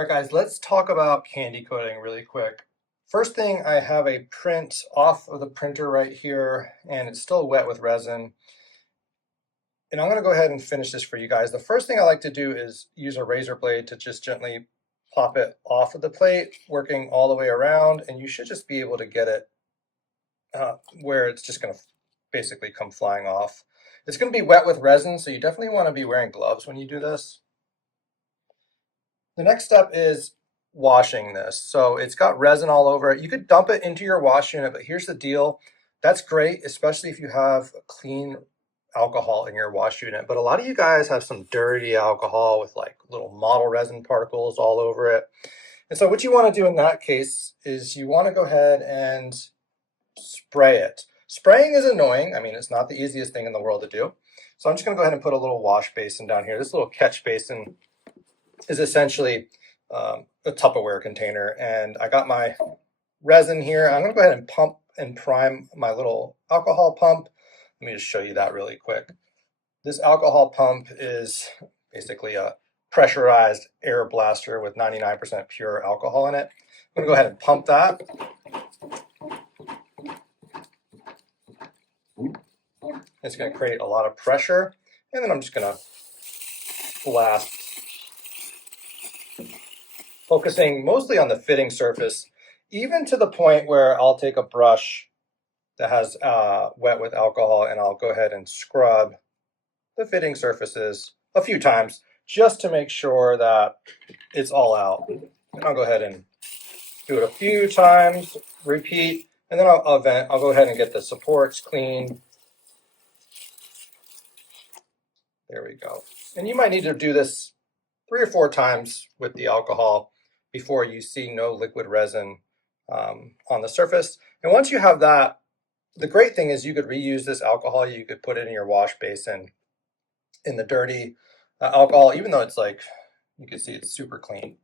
All right, guys, let's talk about candy coating really quick. First thing, I have a print off of the printer right here, and it's still wet with resin. And I'm going to go ahead and finish this for you guys. The first thing I like to do is use a razor blade to just gently pop it off of the plate, working all the way around, and you should just be able to get it where it's just going to basically come flying off. It's going to be wet with resin, so you definitely want to be wearing gloves when you do this. The next step is washing this. So it's got resin all over it. You could dump it into your wash unit, but here's the deal. That's great, especially if you have clean alcohol in your wash unit. But a lot of you guys have some dirty alcohol with like little model resin particles all over it. And so what you want to do in that case is you want to go ahead and spray it. Spraying is annoying. I mean, it's not the easiest thing in the world to do. So I'm just going to go ahead and put a little wash basin down here. This little catch basin is essentially a Tupperware container, and I got my resin here. I'm going to go ahead and pump and prime my little alcohol pump. Let me just show you that really quick. This alcohol pump is basically a pressurized air blaster with 99% pure alcohol in it. I'm going to go ahead and pump that. It's going to create a lot of pressure, and then I'm just going to blast, focusing mostly on the fitting surface, even to the point where I'll take a brush that has wet with alcohol and I'll go ahead and scrub the fitting surfaces a few times just to make sure that it's all out. And I'll go ahead and do it a few times, repeat, and then I'll go ahead and get the supports clean. There we go. And you might need to do this 3 or 4 times with the alcohol before you see no liquid resin on the surface. And once you have that, the great thing is you could reuse this alcohol. You could put it in your wash basin in the dirty alcohol, even though it's like, you can see it's super clean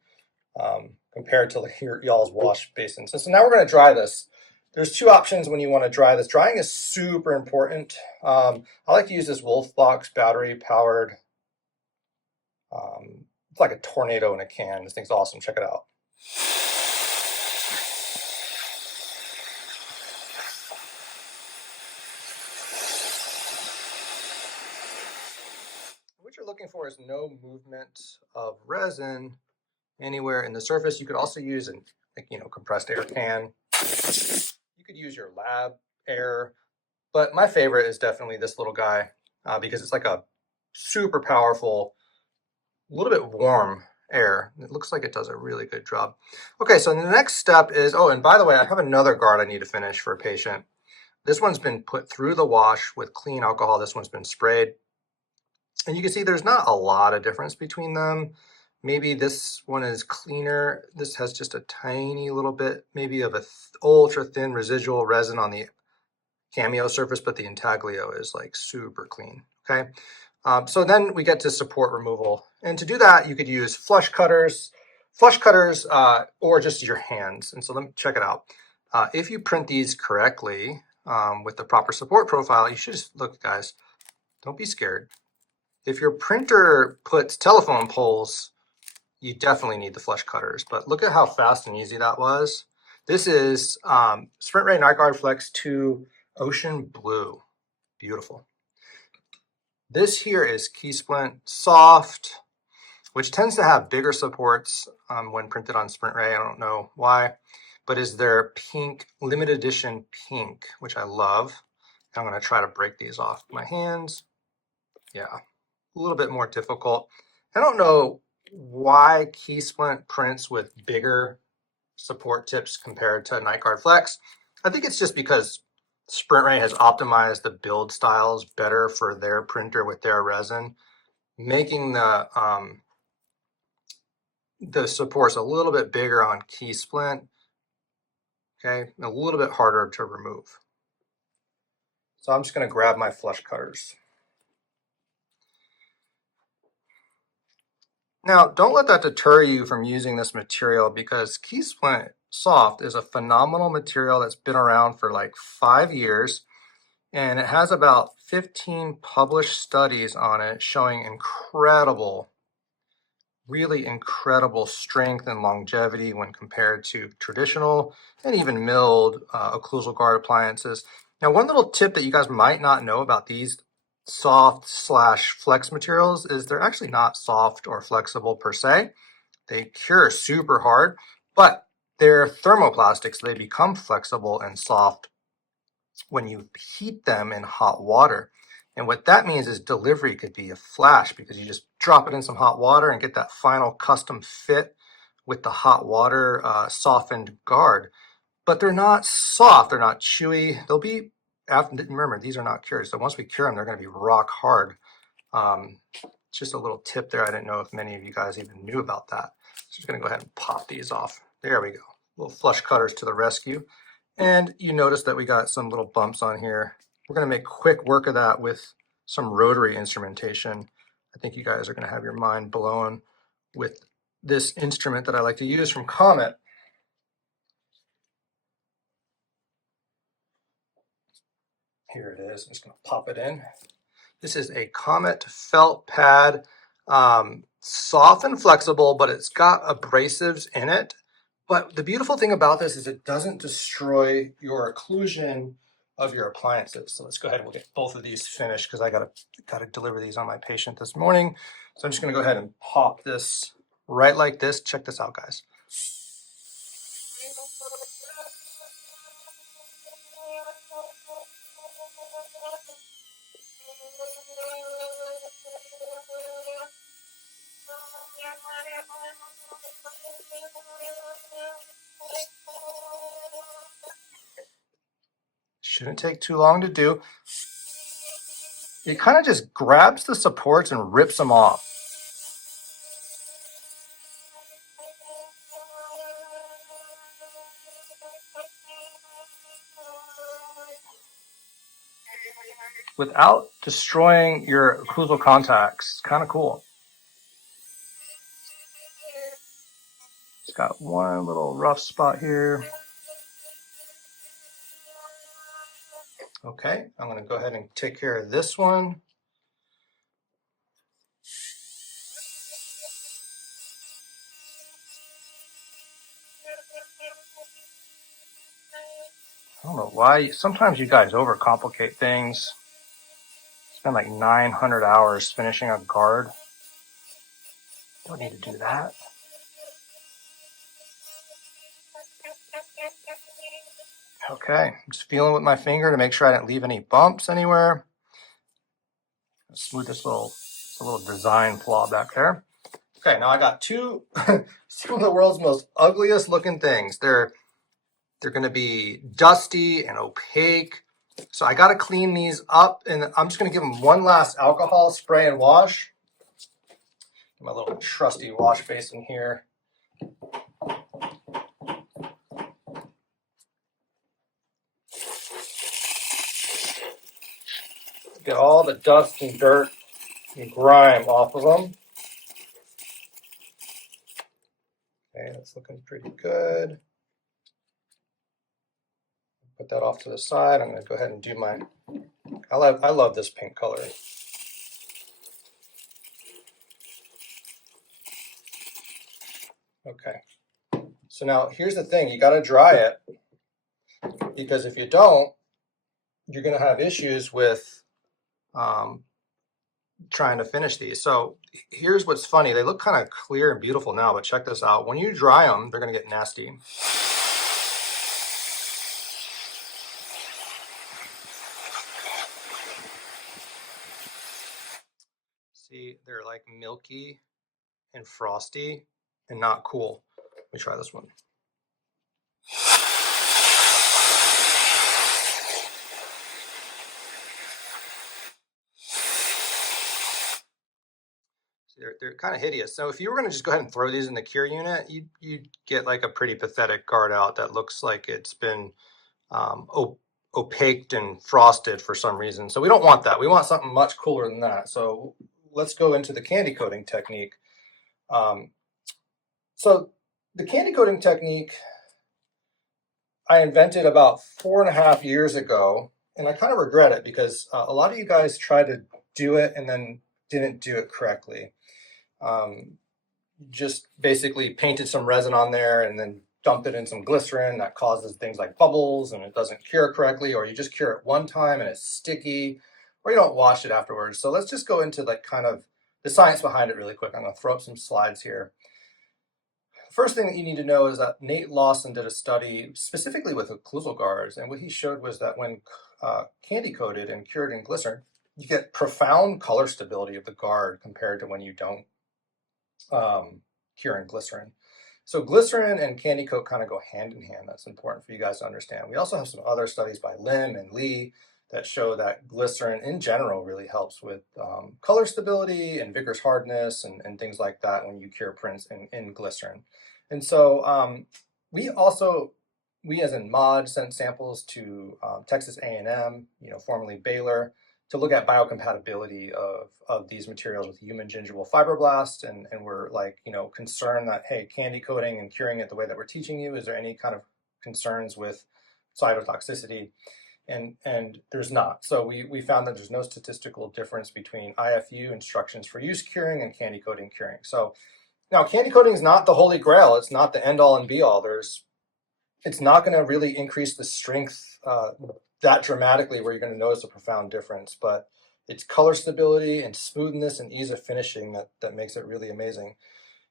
compared to y'all's wash basin. So now we're going to dry this. There's 2 options when you want to dry this. Drying is super important. I like to use this Wolfbox battery powered. It's like a tornado in a can. This thing's awesome. Check it out. What you're looking for is no movement of resin anywhere in the surface. You could also use an compressed air can. You could use your lab air, but my favorite is definitely this little guy because it's like a super powerful, a little bit warm air. It looks like it does a really good job. Okay, so the next step is, oh, and by the way, I have another guard I need to finish for a patient. This one's been put through the wash with clean alcohol. This one's been sprayed. And you can see there's not a lot of difference between them. Maybe this one is cleaner. This has just a tiny little bit, maybe of a ultra thin residual resin on the cameo surface, but the intaglio is like super clean, okay? So then we get to support removal. And to do that, you could use flush cutters, or just your hands. And so let me check it out. If you print these correctly with the proper support profile, you should just, look guys, don't be scared. If your printer puts telephone poles, you definitely need the flush cutters, but look at how fast and easy that was. This is Sprint Ray Night Guard Flex 2 Ocean Blue. Beautiful. This here is Key Splint Soft, which tends to have bigger supports when printed on Sprint Ray. I don't know why, but is their pink, limited edition pink, which I love. I'm going to try to break these off with my hands. Yeah, a little bit more difficult. I don't know why Key Splint prints with bigger support tips compared to Night Guard Flex. I think it's just because Sprint Ray has optimized the build styles better for their printer with their resin, making the supports a little bit bigger on Key Splint, okay, a little bit harder to remove. So I'm just going to grab my flush cutters. Now, don't let that deter you from using this material because Key Splint Soft is a phenomenal material that's been around for like 5 years, and it has about 15 published studies on it showing incredible really incredible strength and longevity when compared to traditional and even milled occlusal guard appliances. Now, one little tip that you guys might not know about these soft slash flex materials is they're actually not soft or flexible per se. They cure super hard, but they're thermoplastics, so they become flexible and soft when you heat them in hot water. And what that means is delivery could be a flash because you just drop it in some hot water and get that final custom fit with the hot water softened guard. But they're not soft, they're not chewy. They'll be, remember, these are not cured. So once we cure them, they're going to be rock hard. Just a little tip there. I didn't know if many of you guys even knew about that. So just going to go ahead and pop these off. There we go. Little flush cutters to the rescue. And you notice that we got some little bumps on here. We're going to make quick work of that with some rotary instrumentation. I think you guys are going to have your mind blown with this instrument that I like to use from Komet. Here it is. I'm just going to pop it in. This is a Komet felt pad, soft and flexible, but it's got abrasives in it. But the beautiful thing about this is it doesn't destroy your occlusion of your appliances. So let's go ahead and we'll get both of these finished because I gotta deliver these on my patient this morning. So I'm just gonna go ahead and pop this right like this. Check this out, guys. Shouldn't take too long to do. It kind of just grabs the supports and rips them off. Without destroying your occlusal contacts. Kind of cool. It's got one little rough spot here. Okay, I'm going to go ahead and take care of this one. I don't know why. Sometimes you guys overcomplicate things. Spend like 900 hours finishing a guard. Don't need to do that. Okay, I'm just feeling with my finger to make sure I didn't leave any bumps anywhere. Smooth this little design flaw back there. Okay, now I got two some of the world's most ugliest looking things. They're going to be dusty and opaque. So I got to clean these up, and I'm just going to give them one last alcohol spray and wash. My little trusty wash basin here. Get all the dust and dirt and grime off of them. Okay, that's looking pretty good. Put that off to the side. I'm going to go ahead and do my, I love this pink color. Okay, so now here's the thing, you got to dry it, because if you don't, you're going to have issues with trying to finish these. So here's what's funny, they look kind of clear and beautiful now, but check this out. When you dry them, they're going to get nasty. See, they're like milky and frosty and not cool. Let me try this one. See, they're kind of hideous. So if you were going to just go ahead and throw these in the cure unit, you'd get like a pretty pathetic guard out that looks like it's been opaqued and frosted for some reason. So we don't want that. We want something much cooler than that. So let's go into the candy coating technique. So the candy coating technique I invented about 4.5 years ago, and I kind of regret it because a lot of you guys tried to do it and then didn't do it correctly. just basically painted some resin on there and then dumped it in some glycerin that causes things like bubbles and it doesn't cure correctly, or you just cure it one time and it's sticky, or you don't wash it afterwards. So let's just go into like kind of the science behind it really quick. I'm going to throw up some slides here. First thing that you need to know is that Nate Lawson did a study specifically with occlusal guards, and what he showed was that when candy coated and cured in glycerin, you get profound color stability of the guard compared to when you don't cure in glycerin. So glycerin and candy coat kind of go hand in hand. That's important for you guys to understand. We also have some other studies by Lim and Lee that show that glycerin in general really helps with color stability and vigorous hardness and things like that when you cure prints in glycerin. And so we as in Mod, sent samples to Texas A&M, formerly Baylor, to look at biocompatibility of these materials with human gingival fibroblasts, and we're like, concerned that, hey, candy coating and curing it the way that we're teaching you, is there any kind of concerns with cytotoxicity? And there's not. So we found that there's no statistical difference between IFU instructions for use curing and candy coating curing. So now candy coating is not the holy grail. It's not the end all and be all. It's not going to really increase the strength that dramatically where you're going to notice a profound difference, but it's color stability and smoothness and ease of finishing that makes it really amazing.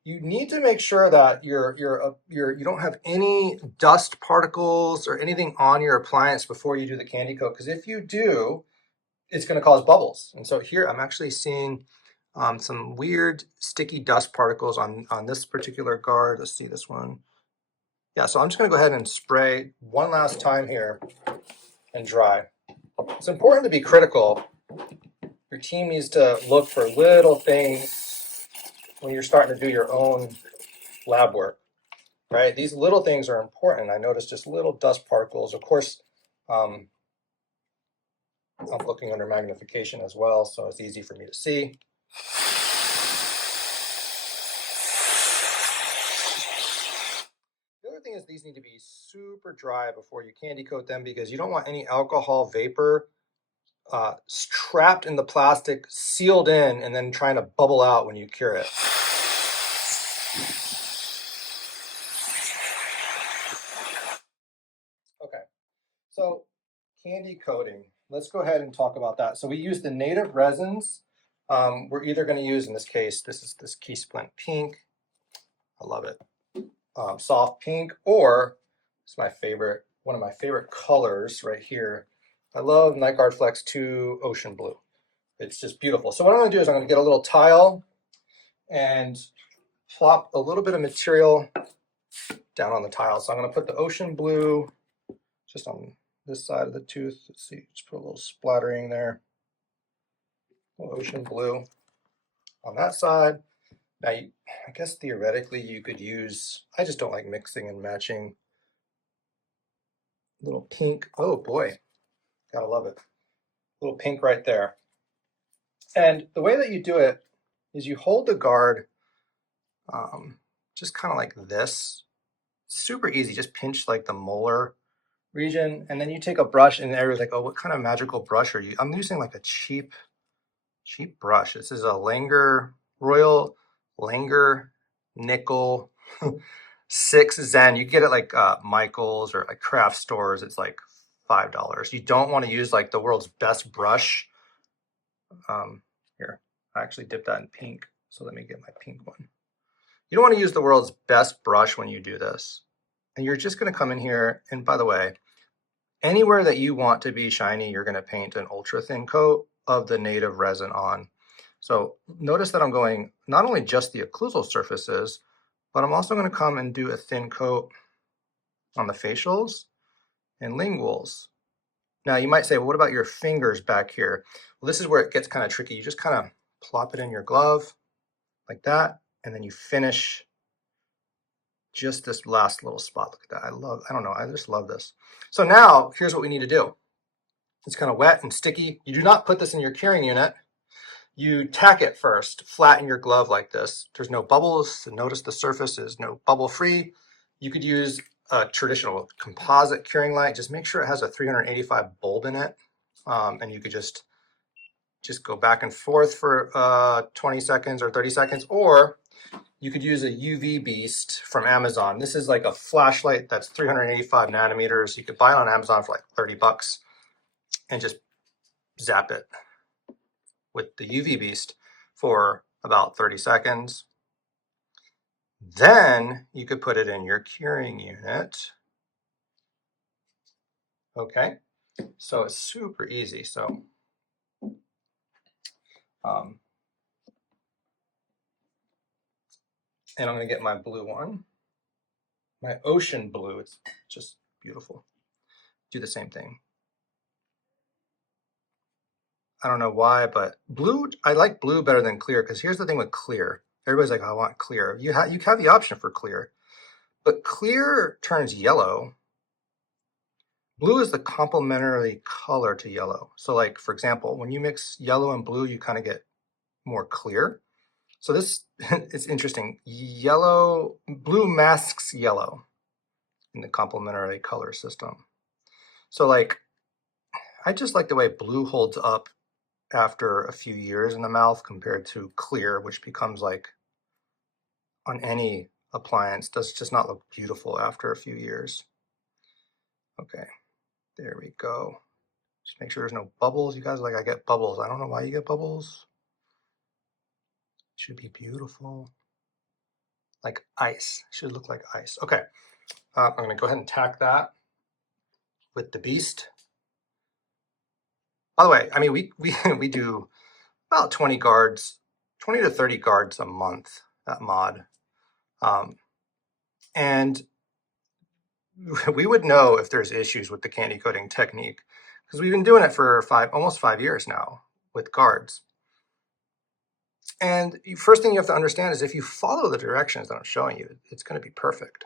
You need to make sure that you don't have any dust particles or anything on your appliance before you do the candy coat, because if you do, it's going to cause bubbles. And so here I'm actually seeing some weird sticky dust particles on this particular guard. Let's see this one. Yeah, so I'm just going to go ahead and spray one last time here and dry. It's important to be critical. Your team needs to look for little things when you're starting to do your own lab work, right? These little things are important. I noticed just little dust particles. Of course, I'm looking under magnification as well, so it's easy for me to see. The other thing is these need to be super dry before you candy coat them, because you don't want any alcohol vapor trapped in the plastic, sealed in, and then trying to bubble out when you cure it. Okay, so candy coating. Let's go ahead and talk about that. So we use the native resins. We're either going to use, in this case, this is this Key Splint Pink. I love it. Soft pink, or it's my favorite, one of my favorite colors right here. I love Night Guard Flex 2 Ocean Blue. It's just beautiful. So what I'm going to do is I'm going to get a little tile and plop a little bit of material down on the tile. So I'm going to put the Ocean Blue just on this side of the tooth. Let's see, just put a little splattering there. Ocean Blue on that side. Now, I guess theoretically you could use, I just don't like mixing and matching. Little pink, oh boy, gotta love it. Little pink right there. And the way that you do it is you hold the guard just kind of like this. Super easy, just pinch like the molar region, and then you take a brush, and everyone's like, oh, what kind of magical brush are you? I'm using like a cheap brush. This is a Royal Langer Nickel 6 Zen. You get it like Michael's or like craft stores. It's like $5. You don't want to use like the world's best brush. Here, I actually dipped that in pink. So let me get my pink one. You don't want to use the world's best brush when you do this. And you're just going to come in here. And by the way, anywhere that you want to be shiny, you're going to paint an ultra thin coat of the native resin on. So notice that I'm going not only just the occlusal surfaces, but I'm also going to come and do a thin coat on the facials and linguals. Now you might say, well, what about your fingers back here? Well, this is where it gets kind of tricky. You just kind of plop it in your glove like that, and then you finish just this last little spot. Look at that. I don't know, I just love this. So now here's what we need to do. It's kind of wet and sticky. You do not put this in your curing unit. You tack it first, flat in your glove like this. There's no bubbles. Notice the surface is no bubble free. You could use a traditional composite curing light. Just make sure it has a 385 bulb in it. And you could just go back and forth for 20 seconds or 30 seconds, or you could use a UV Beast from Amazon. This is like a flashlight that's 385 nanometers. You could buy it on Amazon for like 30 bucks and just zap it with the UV Beast for about 30 seconds. Then you could put it in your curing unit. Okay, so it's super easy. So and I'm going to get my blue one, my ocean blue. It's just beautiful. Do the same thing. I don't know why, but blue, I like blue better than clear, because here's the thing with clear. Everybody's like, I want clear. You have the option for clear, but clear turns yellow. Blue is the complementary color to yellow. So like, for example, when you mix yellow and blue, you kind of get more clear. So this, it's interesting. Blue masks yellow in the complementary color system. So like, I just like the way blue holds up after a few years in the mouth compared to clear, which becomes like on any appliance, does just not look beautiful after a few years. Okay, there we go. Just make sure there's no bubbles. You guys like, I get bubbles. I don't know why you get bubbles. It should be beautiful. Like ice, should look like ice. Okay, I'm gonna go ahead and tack that with the Beast. By the way, I mean, we do about 20 guards, 20 to 30 guards a month at Mod. And we would know if there's issues with the candy coating technique, because we've been doing it for almost 5 years now with guards. And the first thing you have to understand is if you follow the directions that I'm showing you, it's going to be perfect.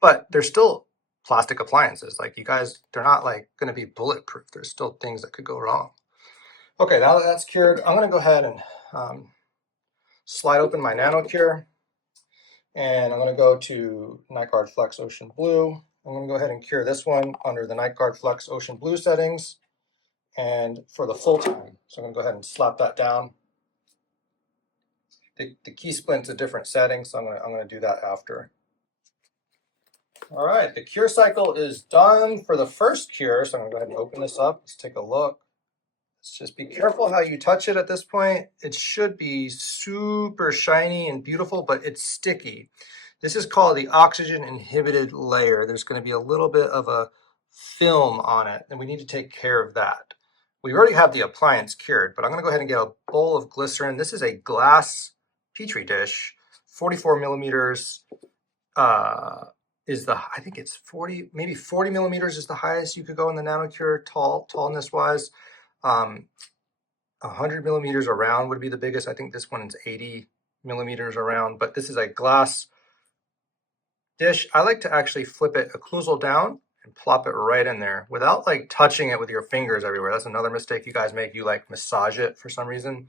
But there's still plastic appliances. Like, you guys, they're not like going to be bulletproof. There's still things that could go wrong. Okay, now that that's cured, I'm going to go ahead and slide open my nano cure. And I'm going to go to Night Guard Flex Ocean Blue. I'm going to go ahead and cure this one under the Night Guard Flex Ocean Blue settings and for the full time. So I'm going to go ahead and slap that down. The key splint's a different setting, so I'm going to do that after. All right, the cure cycle is done for the first cure. So I'm going to go ahead and open this up. Let's take a look. Let's just be careful how you touch it at this point. It should be super shiny and beautiful, but it's sticky. This is called the oxygen inhibited layer. There's going to be a little bit of a film on it, and we need to take care of that. We already have the appliance cured, but I'm going to go ahead and get a bowl of glycerin. This is a glass Petri dish, 44 millimeters is the, I think it's 40, maybe 40 millimeters is the highest you could go in the nanocure tallness wise. 100 millimeters around would be the biggest. I think this one is 80 millimeters around, but this is a glass dish. I like to actually flip it occlusal down and plop it right in there without like touching it with your fingers everywhere. That's another mistake you guys make. You like massage it for some reason.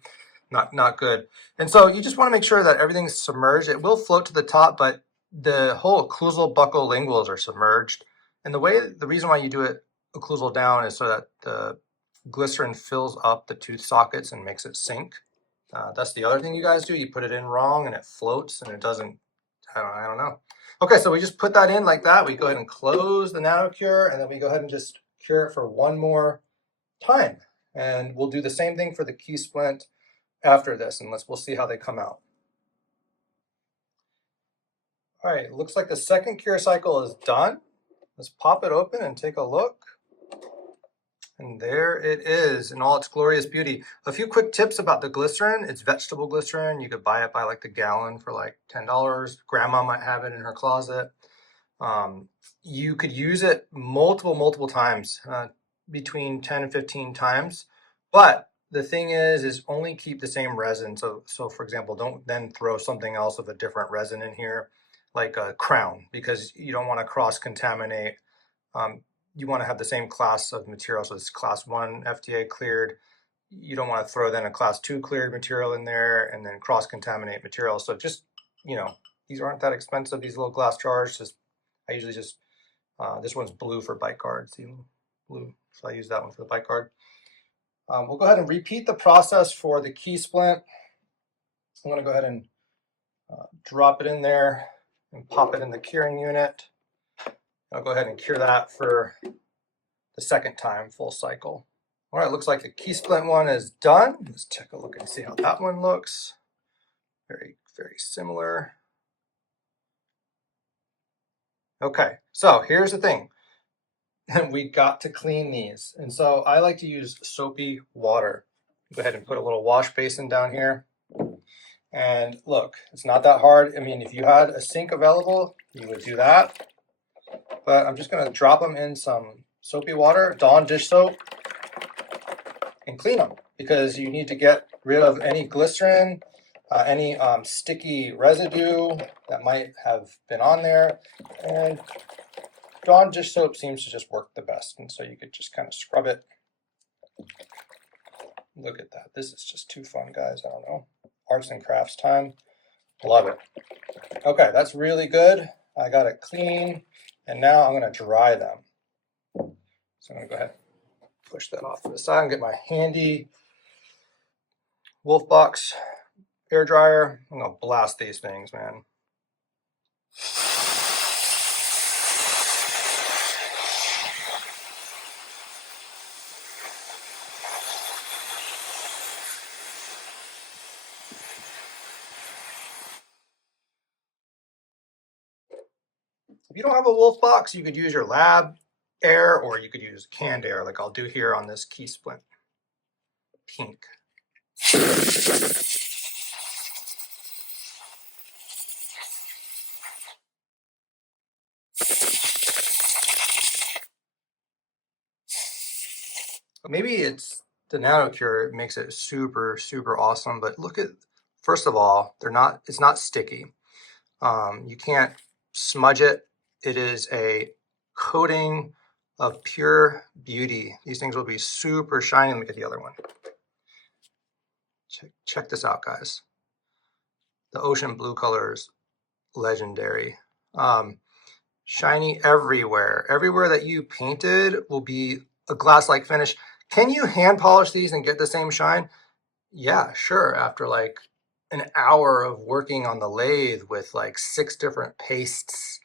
Not good. And so you just want to make sure that everything's submerged. It will float to the top, but the whole occlusal buccolinguals are submerged. And the reason why you do it occlusal down is so that the glycerin fills up the tooth sockets and makes it sink. That's the other thing you guys do. You put it in wrong and it floats and it doesn't, I don't know. Okay, so we just put that in like that. We go ahead and close the nanocure, and then we go ahead and just cure it for one more time. And we'll do the same thing for the key splint after this, and we'll see how they come out. All right, looks like the second cure cycle is done. Let's pop it open and take a look. And there it is in all its glorious beauty. A few quick tips about the glycerin. It's vegetable glycerin. You could buy it by like the gallon for like $10. Grandma might have it in her closet. You could use it multiple times, between 10 and 15 times. But the thing is only keep the same resin. So for example, don't then throw something else of a different resin in here, like a crown, because you don't want to cross-contaminate. You want to have the same class of material. So it's class 1 FDA cleared. You don't want to throw then a class 2 cleared material in there and then cross-contaminate material. So just, these aren't that expensive, these little glass jars. I usually just, this one's blue for bite guard. See, blue. So I use that one for the bite guard. We'll go ahead and repeat the process for the key splint. I'm going to go ahead and drop it in there and pop it in the curing unit. I'll go ahead and cure that for the second time, full cycle. All right, looks like the key splint one is done. Let's take a look and see how that one looks. Very, very similar. Okay, so here's the thing. We got to clean these. And so I like to use soapy water. Go ahead and put a little wash basin down here. And look, it's not that hard. I mean, if you had a sink available, you would do that. But I'm just going to drop them in some soapy water, Dawn dish soap, and clean them because you need to get rid of any glycerin, any sticky residue that might have been on there. And Dawn dish soap seems to just work the best. And so you could just kind of scrub it. Look at that. This is just too fun, guys. I don't know. Arts and crafts time. Love it. Okay, that's really good. I got it clean. And now I'm going to dry them. So I'm going to go ahead and push that off to the side and get my handy Wolfbox air dryer. I'm going to blast these things, man. If you don't have a Wolfbox, you could use your lab air or you could use canned air like I'll do here on this key splint pink. Maybe it's the NanoCure makes it super, super awesome, but look at, first of all, it's not sticky. You can't smudge it. It is a coating of pure beauty. These things will be super shiny. Look at the other one. Check this out, guys. The ocean blue color is legendary. Shiny everywhere. Everywhere that you painted will be a glass-like finish. Can you hand polish these and get the same shine? Yeah, sure. After like an hour of working on the lathe with like 6 different pastes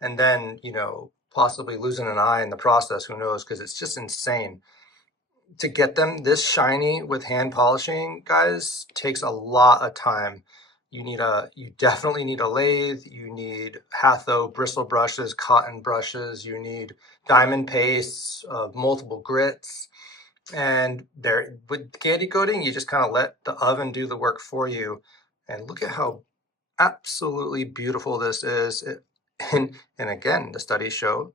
and then, you know, possibly losing an eye in the process, who knows, because it's just insane. To get them this shiny with hand polishing, guys, takes a lot of time. You definitely need a lathe. You need Hatho bristle brushes, cotton brushes. You need diamond pastes, multiple grits. And there, with candy coating, you just kind of let the oven do the work for you. And look at how absolutely beautiful this is. And again, the studies show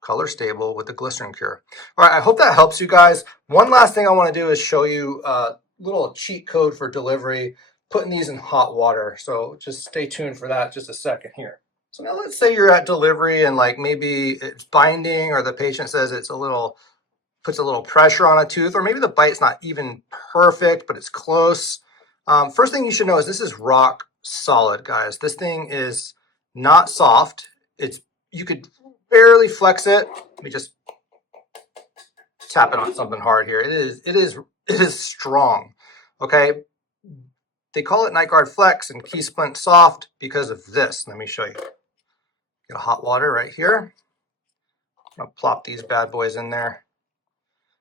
color stable with the glycerin cure. All right, I hope that helps you guys. One last thing I want to do is show you a little cheat code for delivery, putting these in hot water. So just stay tuned for that just a second here. So now let's say you're at delivery and like maybe it's binding or the patient says it's puts a little pressure on a tooth, or maybe the bite's not even perfect, but it's close. First thing you should know is this is rock solid, guys. This thing is not soft. You could barely flex it. Let me just tap it on something hard here. It is strong. Okay. They call it Night Guard Flex and Key Splint Soft because of this. Let me show you. Get a hot water right here. I'm gonna plop these bad boys in there.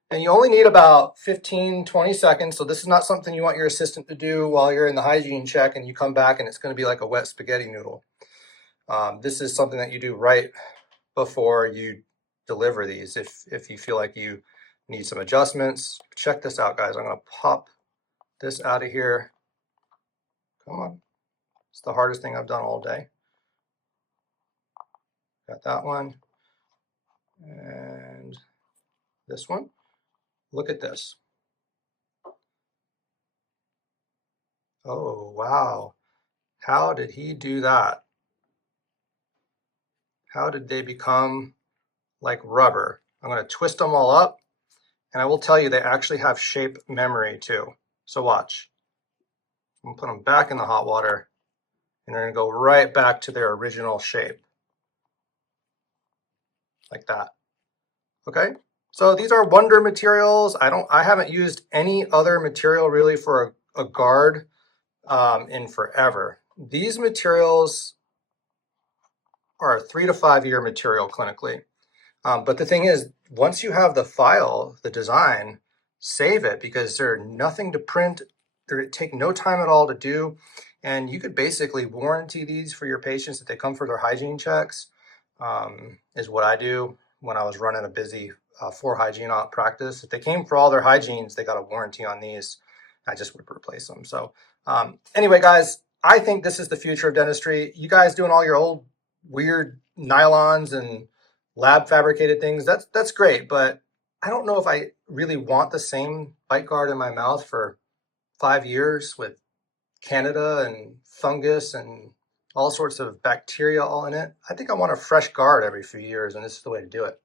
And you only need about 15, 20 seconds. So this is not something you want your assistant to do while you're in the hygiene check and you come back and it's going to be like a wet spaghetti noodle. This is something that you do right before you deliver these. If you feel like you need some adjustments, check this out, guys. I'm going to pop this out of here. Come on. It's the hardest thing I've done all day. Got that one. And this one. Look at this. Oh, wow. How did he do that? How did they become like rubber? I'm going to twist them all up, and I will tell you they actually have shape memory too. So watch. I'm going to put them back in the hot water, and they're going to go right back to their original shape. Like that. Okay? So these are wonder materials. I haven't used any other material really for a guard in forever. these materials are a 3 to 5 year material clinically. But the thing is, once you have the file, the design, save it, because they're nothing to print. They take no time at all to do. And you could basically warranty these for your patients if they come for their hygiene checks, is what I do when I was running a busy 4 hygiene practice. If they came for all their hygienes, they got a warranty on these. I just would replace them. So anyway, guys, I think this is the future of dentistry. You guys doing all your old weird nylons and lab fabricated things, that's great, but I don't know if I really want the same bite guard in my mouth for 5 years with Candida and fungus and all sorts of bacteria all in it. I think I want a fresh guard every few years, and this is the way to do it.